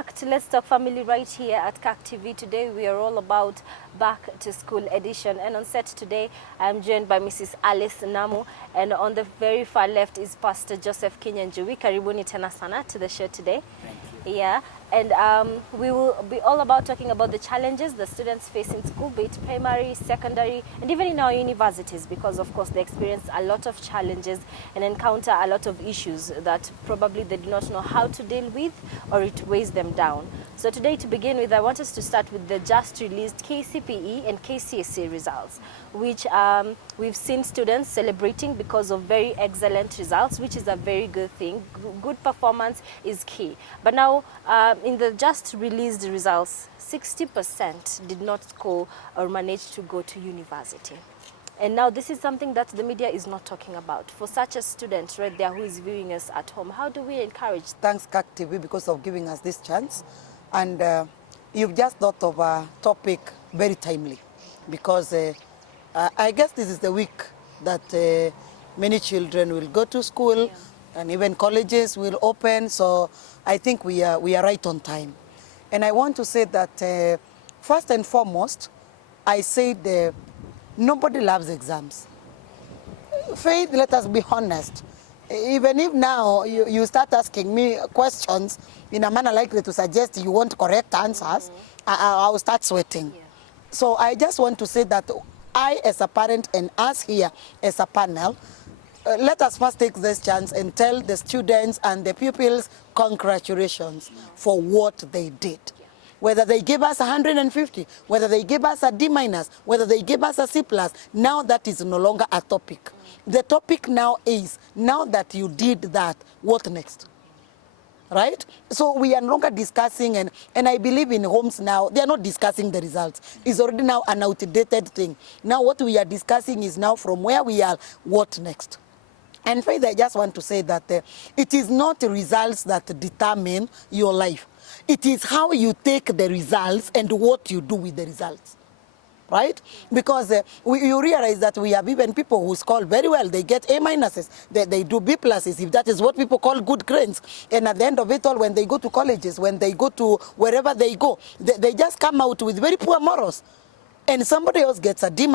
back to Let's Talk Family right here at CAC TV. Today we are all about back to school edition, and on set today I'm joined by Mrs. Alice Namu, and on the very far left is Pastor Joseph Kinyanjui. Karibuni tena sana to the show today. Thank you. Yeah, and we will be all about talking about the challenges the students face in school, be it primary, secondary, and even in our universities, because of course they experience a lot of challenges and encounter a lot of issues that probably they do not know how to deal with, or it weighs them down. So today, to begin with, I want us to start with the just released KCPE and KCSE results, which we've seen students celebrating because of very excellent results, which is a very good thing. Good performance is key. But now, in the just released results, 60% did not score or manage to go to university. And now this is something that the media is not talking about. For such a student right there who is viewing us at home, how do we encourage? Thanks CAC TV because of giving us this chance. And you've just thought of a topic very timely, because I guess this is the week that many children will go to school, Yeah. and even colleges will open. So I think we are right on time. And I want to say that first and foremost, I said nobody loves exams. Faith, let us be honest. Even if now you start asking me questions in a manner likely to suggest you want correct answers, I'll start sweating. Yeah. So I just want to say that I, as a parent, and us here as a panel, let us first take this chance and tell the students and the pupils congratulations for what they did. Whether they give us 150, whether they give us a D-, whether they give us a C+, now that is no longer a topic. The topic now is, now that you did that, what next? Right? So we are no longer discussing, and I believe in homes now, they are not discussing the results. It's already now an outdated thing. Now what we are discussing is now from where we are, what next? And Faith, I just want to say that it is not results that determine your life. It is how you take the results and what you do with the results. Right? Because you realize that we have even people who score very well. They get A-, they do B+, if that is what people call good grades. And at the end of it all, when they go to colleges, when they go to wherever they go, they just come out with very poor morals. And somebody else gets a D-,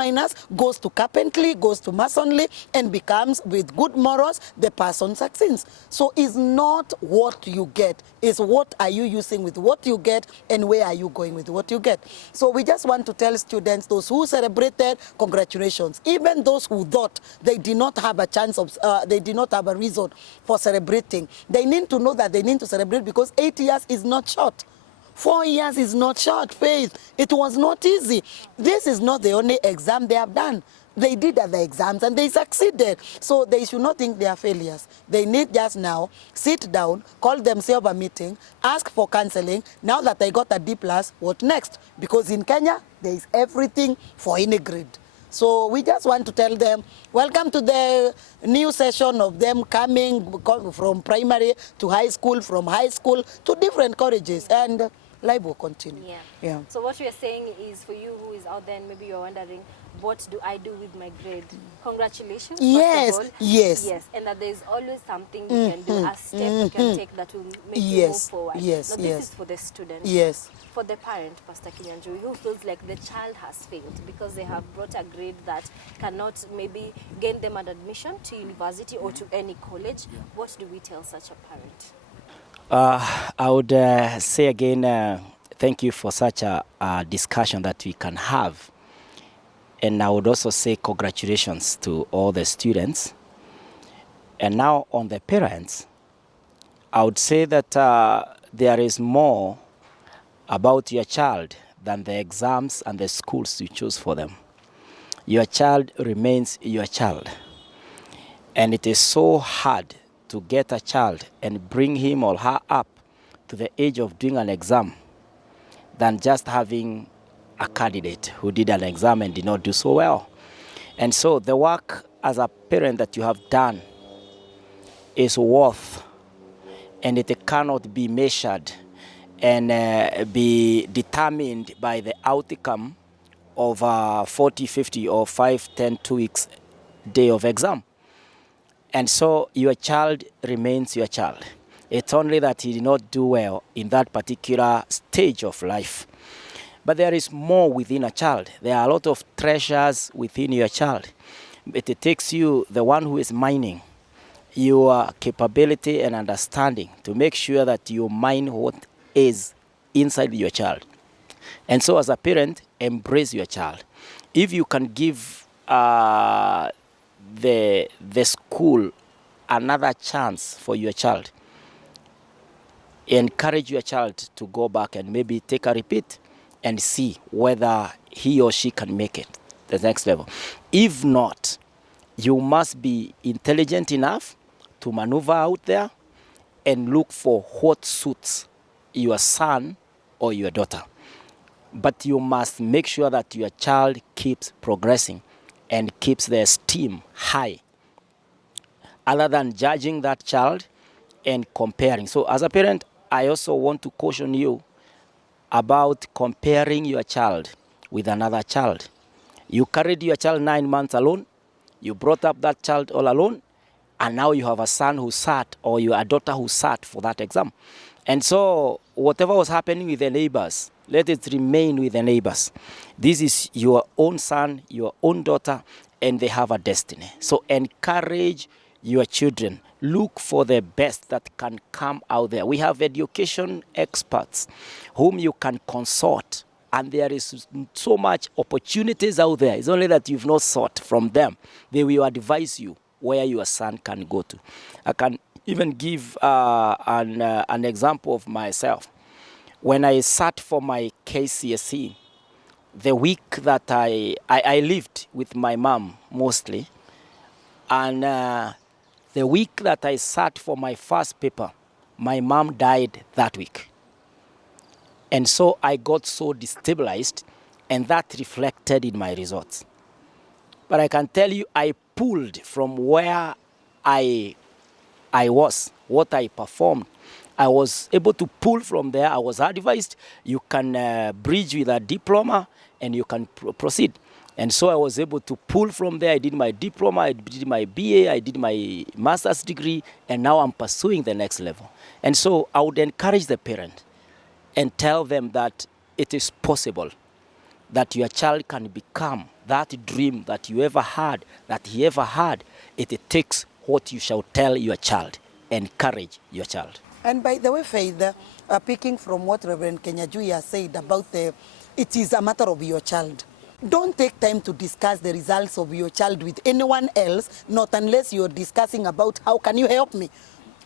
goes to carpentry, goes to masonry, and becomes, with good morals, the person succeeds. So it's not what you get, it's what are you using with what you get, and where are you going with what you get. So we just want to tell students, those who celebrated, congratulations. Even those who thought they did not have a chance of, they did not have a reason for celebrating, they need to know that they need to celebrate, because 8 years is not short. 4 years is not short, Faith. It was not easy. This is not the only exam they have done. They did other exams and they succeeded. So they should not think they are failures. They need just now sit down, call themselves a meeting, ask for counseling. Now that I got a D+, what next? Because in Kenya, there is everything for any grade. So we just want to tell them, welcome to the new session of them coming from primary to high school, from high school to different colleges, and life will continue. Yeah. So what we are saying is, for you who is out there and maybe you're wondering, what do I do with my grade? Congratulations. Yes, first of all. yes. Yes, and that there's always something you can do, a step you can take that will make you move forward. Yes, now, this is for the student. Yes. For the parent, Pastor Kinyanjui, who feels like the child has failed because they have brought a grade that cannot maybe gain them an admission to university or to any college, what do we tell such a parent? I would say again, thank you for such a discussion that we can have. And I would also say congratulations to all the students. And now on the parents, I would say that there is more about your child than the exams and the schools you choose for them. Your child remains your child. And it is so hard to get a child and bring him or her up to the age of doing an exam than just having a candidate who did an exam and did not do so well. And so the work as a parent that you have done is worth, and it cannot be measured and be determined by the outcome of 40, 50, or 5, 10, 2 weeks day of exam. And so your child remains your child. It's only that he did not do well in that particular stage of life. But there is more within a child. There are a lot of treasures within your child. It takes you, the one who is mining, your capability and understanding to make sure that you mine what is inside your child. And so as a parent, embrace your child. If you can give the school another chance for your child, encourage your child to go back and maybe take a repeat and see whether he or she can make it the next level. If not, you must be intelligent enough to maneuver out there and look for what suits your son or your daughter. But you must make sure that your child keeps progressing and keeps their esteem high, other than judging that child and comparing. So as a parent, I also want to caution you about comparing your child with another child. You carried your child 9 months alone, you brought up that child all alone, and now you have a son who sat, or a daughter who sat for that exam. And so whatever was happening with the neighbors, let it remain with the neighbors. This is your own son, your own daughter, and they have a destiny. So encourage your children. Look for the best that can come out there. We have education experts whom you can consult, and there is so much opportunities out there. It's only that you've not sought from them. They will advise you where your son can go to. I can even give an example of myself. When I sat for my KCSE, the week that I lived with my mom mostly, and the week that I sat for my first paper, my mom died that week. And so I got so destabilized, and that reflected in my results. But I can tell you, I pulled from where I was, what I performed. I was able to pull from there. I was advised, you can bridge with a diploma and you can proceed. And so I was able to pull from there. I did my diploma, I did my BA, I did my master's degree, and now I'm pursuing the next level. And so I would encourage the parent and tell them that it is possible that your child can become that dream that you ever had, that he ever had. It takes what you shall tell your child. Encourage your child. And by the way, Faith, picking from what Reverend Kenyajui has said about it is a matter of your child. Don't take time to discuss the results of your child with anyone else, not unless you're discussing about how can you help me.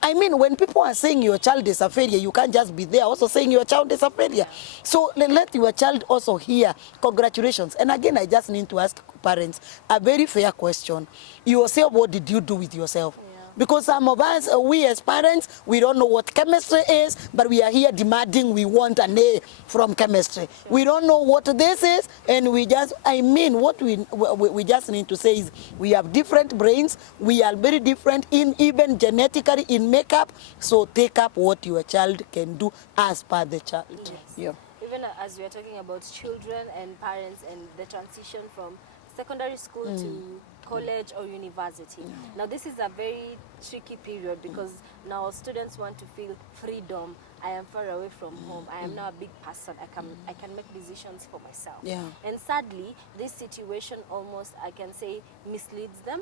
I mean, when people are saying your child is a failure, you can't just be there also saying your child is a failure. So let your child also hear congratulations. And again, I just need to ask parents a very fair question. Yourself, what did you do with yourself? Because some of us, we as parents, we don't know what chemistry is, but we are here demanding we want an A from chemistry. We don't know what this is, and we just, I mean, what we just need to say is we have different brains, we are very different in even genetically in makeup, so take up what your child can do as per the child. Yes. Yeah. Even as we are talking about children and parents and the transition from secondary school to college or university. Now this is a very tricky period because now students want to feel freedom. I am far away from home. I am now a big person. I can make decisions for myself. Yeah. And sadly, this situation almost, I can say, misleads them.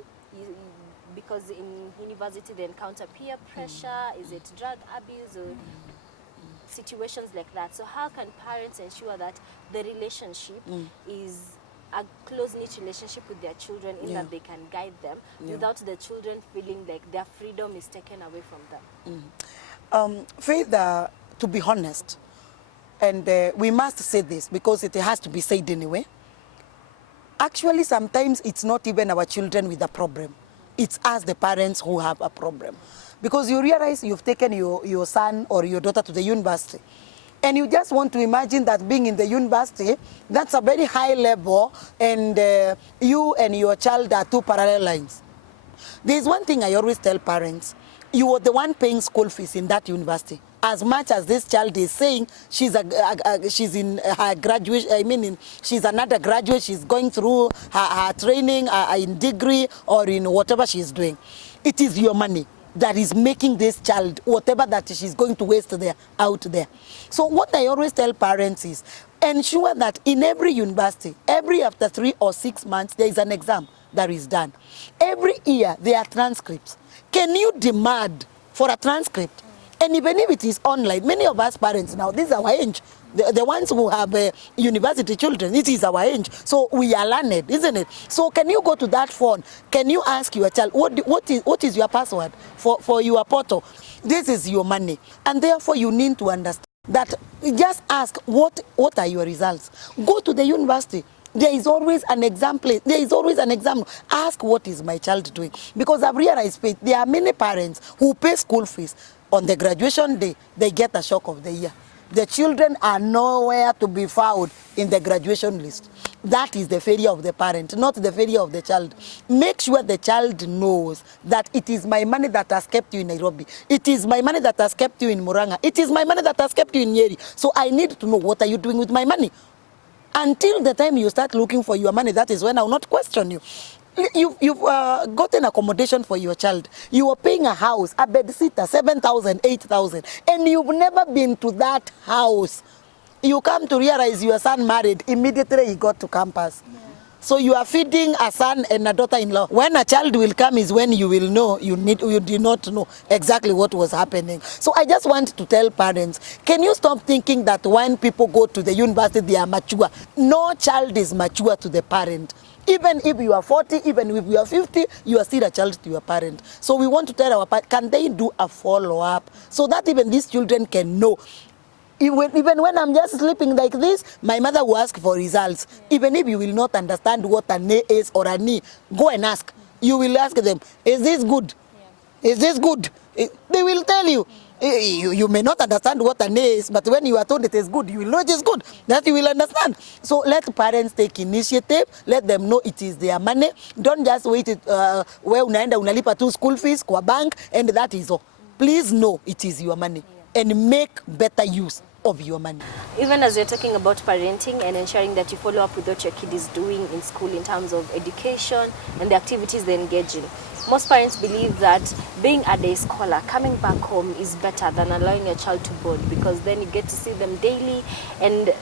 Because in university they encounter peer pressure, is it drug abuse or situations like that. So how can parents ensure that the relationship is a close-knit relationship with their children in that they can guide them without the children feeling like their freedom is taken away from them? Faith, to be honest, and we must say this because it has to be said anyway, actually sometimes it's not even our children with a problem. It's us, the parents, who have a problem. Because you realize you've taken your son or your daughter to the university, and you just want to imagine that being in the university, that's a very high level, and you and your child are two parallel lines. There's one thing I always tell parents. You are the one paying school fees in that university. As much as this child is saying she's in her graduation, she's another graduate, she's going through her training in degree or in whatever she's doing. It is your money. that is making this child whatever that she's going to waste there out there. So what I always tell parents is ensure that in every university, every after 3 or 6 months, there is an exam that is done. Every year there are transcripts. Can you demand for a transcript? And even if it is online, many of us parents now, this is our age. The ones who have university children, it is our age. So we are learned, isn't it? So can you go to that phone? Can you ask your child, what is your password for your portal? This is your money. And therefore you need to understand that just ask, what are your results? Go to the university. There is always an exam place. There is always an exam. Ask, what is my child doing? Because I've realized there are many parents who pay school fees. On the graduation day, they get a shock of the year. The children are nowhere to be found in the graduation list. That is the failure of the parent, not the failure of the child. Make sure the child knows that it is my money that has kept you in Nairobi. It is my money that has kept you in Murang'a. It is my money that has kept you in Nyeri. So I need to know, what are you doing with my money? Until the time you start looking for your money, that is when I will not question you. You've gotten accommodation for your child. You are paying a house, a bed sitter, 7,000, 8,000, and you've never been to that house. You come to realize your son married, immediately he got to campus. Yeah. So you are feeding a son and a daughter-in-law. When a child will come is when you will know, you do not know exactly what was happening. So I just want to tell parents, can you stop thinking that when people go to the university, they are mature? No child is mature to the parent. Even if you are 40, even if you are 50, you are still a child to your parent. So we want to tell our parents, can they do a follow-up so that even these children can know? Even when I'm just sleeping like this, my mother will ask for results. Yeah. Even if you will not understand what a ne is or a ni, go and ask. You will ask them, is this good? Yeah. Is this good? They will tell you. You may not understand what a ne is, but when you are told it is good, you will know it is good. That you will understand. So let parents take initiative. Let them know it is their money. Don't just wait where unaenda unalipa tu school fees kwa bank and that is all. Please know it is your money and make better use of your money. Even as we're talking about parenting and ensuring that you follow up with what your kid is doing in school in terms of education and the activities they engage in. Most parents believe that being a day scholar, coming back home is better than allowing your child to board, because then you get to see them daily and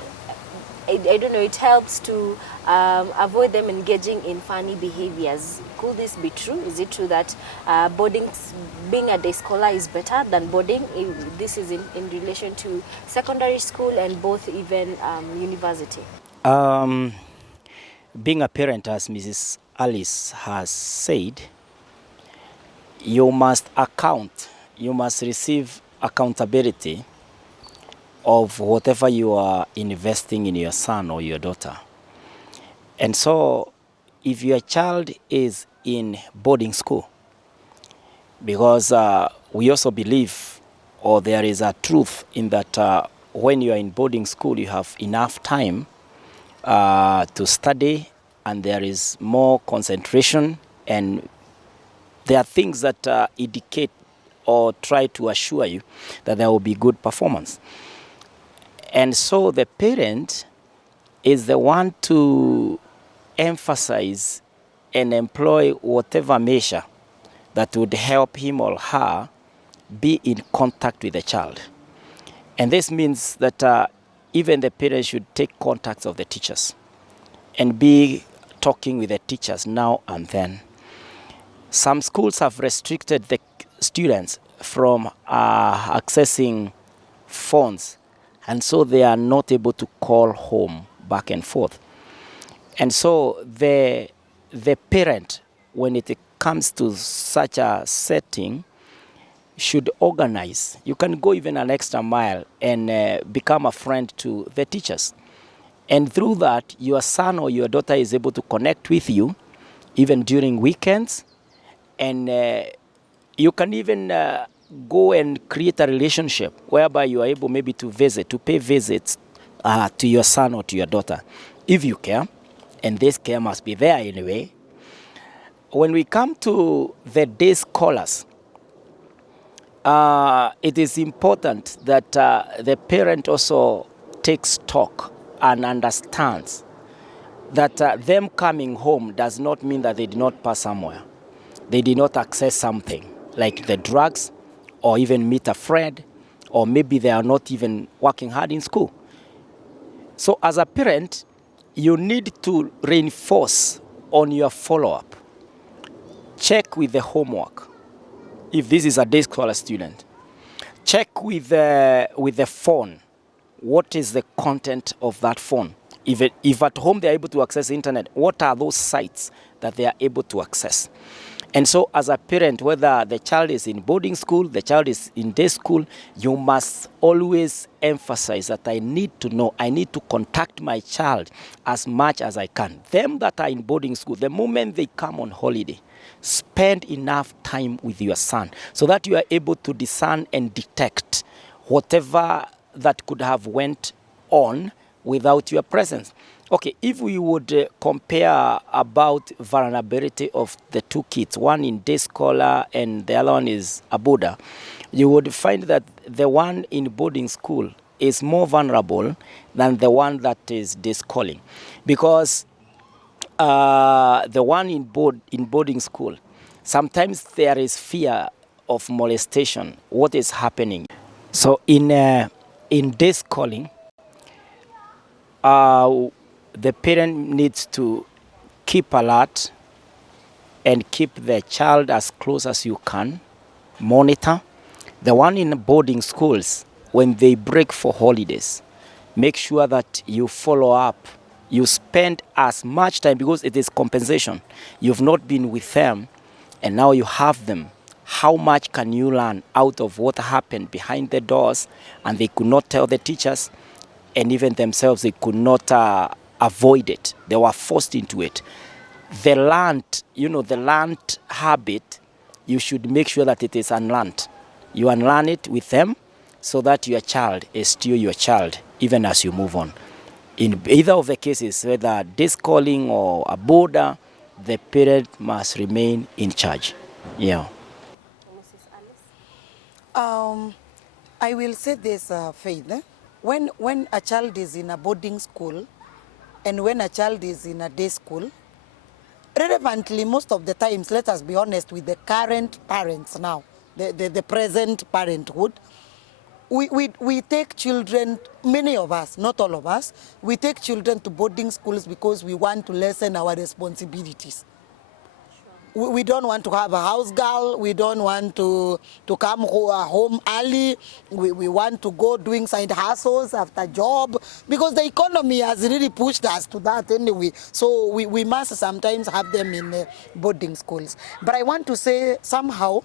I don't know, it helps to avoid them engaging in funny behaviors. Could this be true? Is it true that being a day scholar is better than boarding? This is in relation to secondary school and both even university. Being a parent, as Mrs. Alice has said, you must receive accountability of whatever you are investing in your son or your daughter. And so if your child is in boarding school, because we also believe, or there is a truth in that when you are in boarding school, you have enough time to study and there is more concentration, and there are things that indicate or try to assure you that there will be good performance. And so the parent is the one to emphasize and employ whatever measure that would help him or her be in contact with the child. And this means that even the parents should take contacts of the teachers and be talking with the teachers now and then. Some schools have restricted the students from accessing phones, and so they are not able to call home back and forth. And so the parent, when it comes to such a setting, should organize. You can go even an extra mile and become a friend to the teachers. And through that, your son or your daughter is able to connect with you, even during weekends. And you can even go and create a relationship whereby you are able maybe to pay visits to your son or to your daughter, if you care. And this care must be there anyway. When we come to the day scholars, it is important that the parent also takes stock and understands that them coming home does not mean that they did not pass somewhere. They did not access something. like the drugs, or even meet a friend, or maybe they are not even working hard in school. So as a parent, you need to reinforce on your follow-up. Check with the homework. If this is a day scholar student, check with the phone. What is the content of that phone? If at home they are able to access the internet, what are those sites that they are able to access? And so as a parent, whether the child is in boarding school, the child is in day school, you must always emphasize that I need to know, I need to contact my child as much as I can. Them that are in boarding school, the moment they come on holiday, spend enough time with your son so that you are able to discern and detect whatever that could have went on without your presence. Okay, if we would compare about vulnerability of the two kids, one in day scholar and the other one is a boarder, you would find that the one in boarding school is more vulnerable than the one that is day schooling, because the one in boarding school, sometimes there is fear of molestation. What is happening? So in day schooling, the parent needs to keep alert and keep the child as close as you can, monitor. The one in boarding schools, when they break for holidays, make sure that you follow up. You spend as much time, because it is compensation. You've not been with them and now you have them. How much can you learn out of what happened behind the doors and they could not tell the teachers, and even themselves they could not avoid it. They were forced into it. The learned habit, you should make sure that it is unlearned. You unlearn it with them so that your child is still your child, even as you move on. In either of the cases, whether day schooling or a boarder, the parent must remain in charge. Yeah. Mrs. Alice? I will say this, Faith. When a child is in a boarding school and when a child is in a day school, relevantly, most of the times, let us be honest with the current parents now, the present parenthood, we take children, many of us, not all of us, we take children to boarding schools because we want to lessen our responsibilities. We don't want to have a house girl. We don't want to come home early. We want to go doing side hustles after job, because the economy has really pushed us to that anyway. So we must sometimes have them in boarding schools. But I want to say somehow,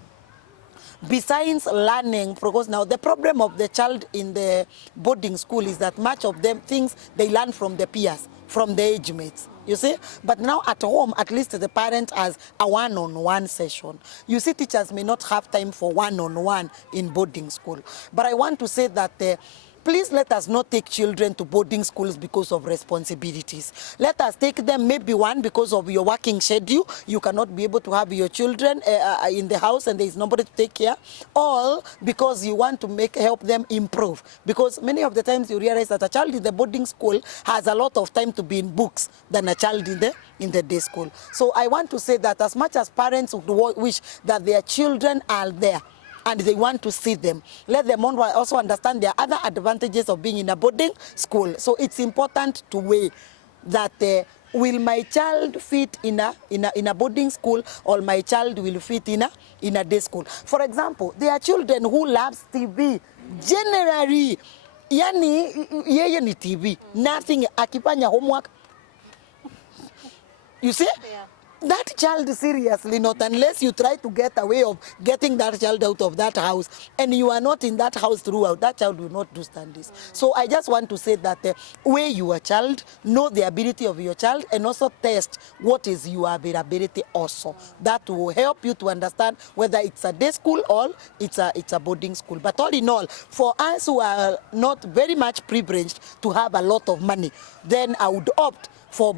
besides learning, because now the problem of the child in the boarding school is that much of them things they learn from the peers, from the age mates. You see, but now at home, at least the parent has a one-on-one session. You see, teachers may not have time for one-on-one in boarding school. But I want to say that please let us not take children to boarding schools because of responsibilities. Let us take them, maybe one, because of your working schedule. You cannot be able to have your children in the house and there is nobody to take care. Or because you want to help them improve. Because many of the times you realize that a child in the boarding school has a lot of time to be in books than a child in the day school. So I want to say that as much as parents would wish that their children are there, and they want to see them, let them also understand there are other advantages of being in a boarding school. So it's important to weigh that will my child fit in a boarding school, or my child will fit in a day school. For example, there are children who loves TV. Generally, yani yeye ni TV, nothing, akifanya homework. You see? Yeah. That child, seriously not, unless you try to get a way of getting that child out of that house, and you are not in that house throughout, that child will not do this. So I just want to say that weigh your child, know the ability of your child, and also test what is your availability also. That will help you to understand whether it's a day school or it's a boarding school. But all in all, for us who are not very much privileged to have a lot of money, then I would opt for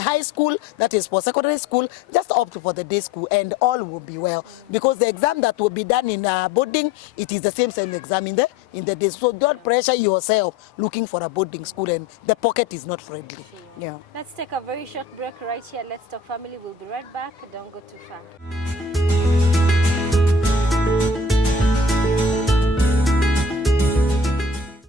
high school, that is for secondary school, just opt for the day school and all will be well. Because the exam that will be done in boarding, it is the same exam in the day. So don't pressure yourself looking for a boarding school, and the pocket is not friendly. Yeah. Let's take a very short break right here. Let's Talk Family. We'll be right back. Don't go too far.